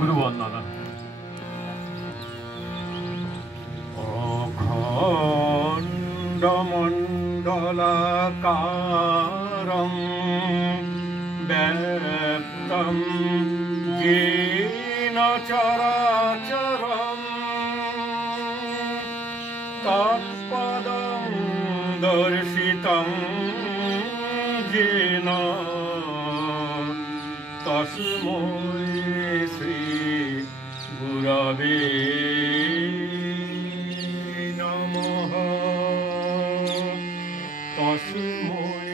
গুরুবন্দনা। অখণ্ডমণ্ডলাকারং ব্যাপ্তং येन চরাচরং তৎপদং দর্শিতং येन তস্मै শ্রী গুরবে নমঃ। তস্मै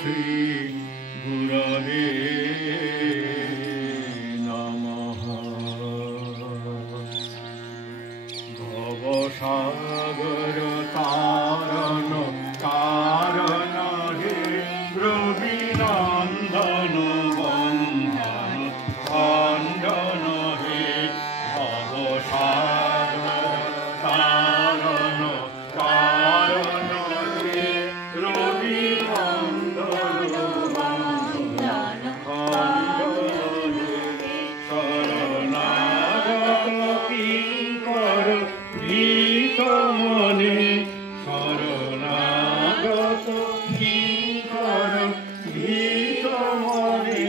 শ্রী গুরবে নমঃ। ভবসাগর তারণ কারণ হে রবিনন্দন বন্দন খণ্ডন হে। ভবসাগর তারণ কারণ হে রবিনন্দন বন্দন খণ্ডন হে। শরণাগত কিঙ্কর ভীতমনে শরণাগত কিঙ্কর ভীতমনে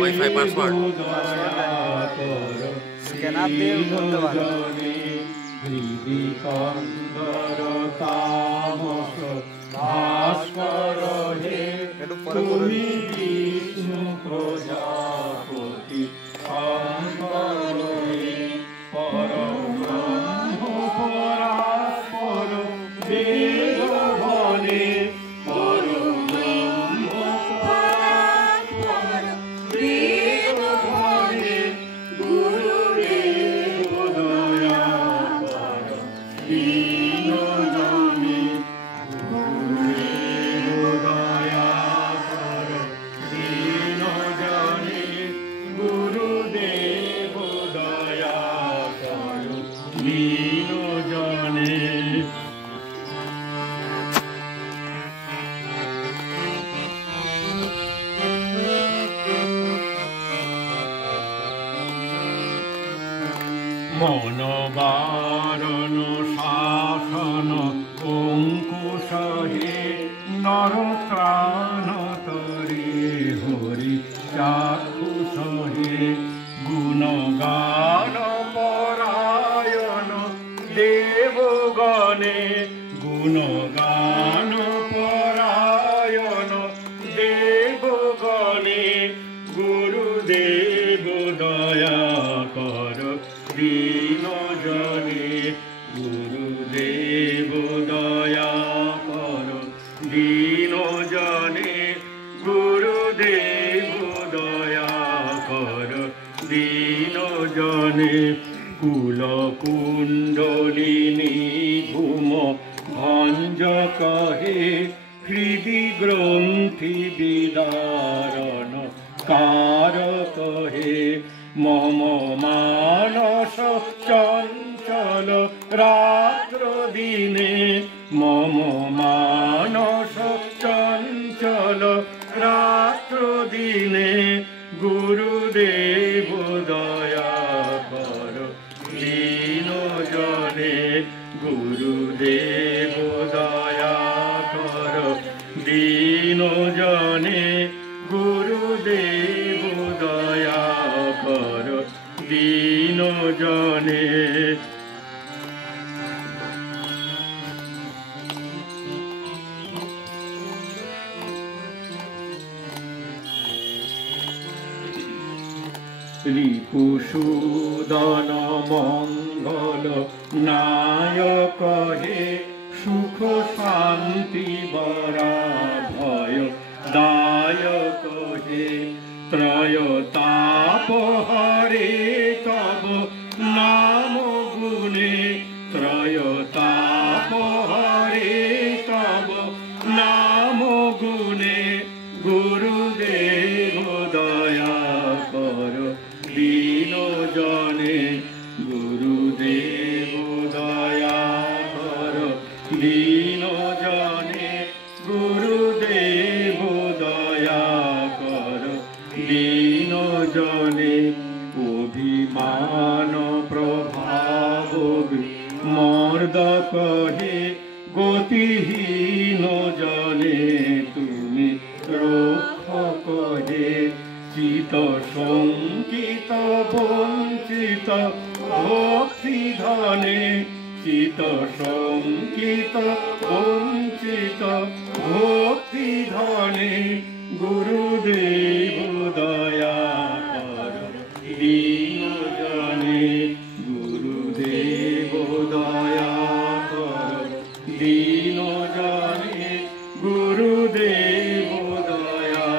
ওয়াইফাই পাসওয়ার্ড স্ক্যানার দিয়ে করতে পারো। ভাস্কর হে তুমি বিষ্ণু প্রজাপতি শঙ্কর হে। পরব্রহ্ম পরাৎপর বেদবনে পরব্রহ্ম পরাৎপর বেদবনে গুরুদেব দয়াকর দীনজনে গুরুদেব দয়াকর দীনজনে গুরুদেব দয়াকর দীনজনে। মনবারণ শাসন অঙ্কুশ হে নরত্রাণ তরে হরি চাক্ষুষ হে। গুণগান পরায়ণ দেবগণে গুণগান পরায়ণ দেবগণে গুরুদেব দয়াকর দীনজনে গুরুদেব দয়াকর দীনজনে গুরুদেব দয়াকর দীনজনে। কুলকুণ্ডলিনী ঘুম ভঞ্জক হে হৃদি গ্রন্থি বিদারণ কারক হে। মম মানস চঞ্চল রাত্র দিনে মম মানস চঞ্চল রাত্র দিনে গুরুদেব দয়াকর দীনজনে গুরুদেব দয়াকর দীনজনে গুরুদেব দয়াকর দীনজনে। রিপুসূদন মঙ্গল নায়ক হে সুখ শান্তি বরা ভয় দায়ক হে। ত্রয়তাপ হরে তব নাম গুণে ত্রয়তাপ হরে তব নাম গুণে গুরুদেব দয়া কর দীনজনে গুরুদেব দয়া কর দীন জনে, গুরুদেব দয়া কর দীন জনে। অভিমান প্রভাব মর্দক হে, গতিহীন জনে তুমি রক্ষক হে। চিত শঙ্কিত বঞ্চিত ভক্তি ধনে, চিত শঙ্কিত বঞ্চিত ভক্তি ধনে, গুরুদেব দয়া কর দীন জনে, গুরুদেব দয়া কর দীন জনে, গুরুদেব দয়া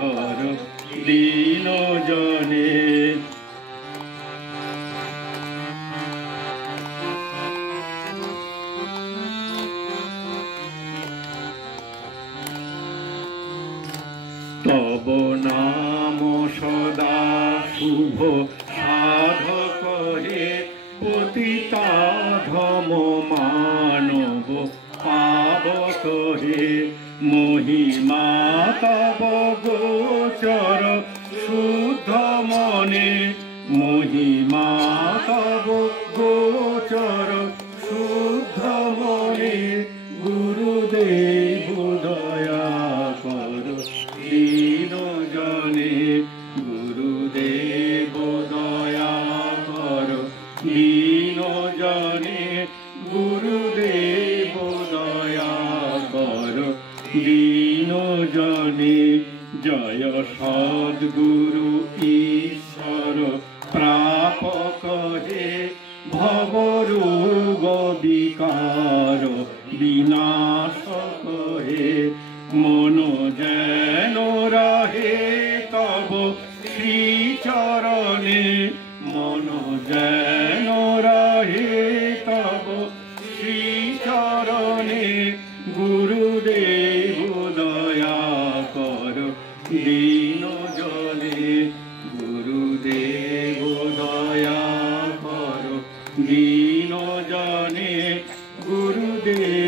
কর দীন জনে। তব নাম সদা শুভ সাধক হে, পতিতাধম মানব পাবক হে। মহিমা তব গোচর শুদ্ধ মনে, মহিমা তব গোচর শুদ্ধ মনে, গুরুদেব দয়া কর দীন জনে, গুরুদেব দয়া কর দীন জনে, গুরুদেব দয়া কর দীন জনে। জয় সদ্গুরু ঈশ্বর প্রাপক হে, ভবরোগ বিকার বিনাশক হে। মন যেন রাহে তব শ্রীচরণে, মন যেন রাহে তব শ্রীচরণে, গুরুদেব দয়া কর দীন জনে, গুরুদেব দয়া কর দীন জনে, গুরুদেব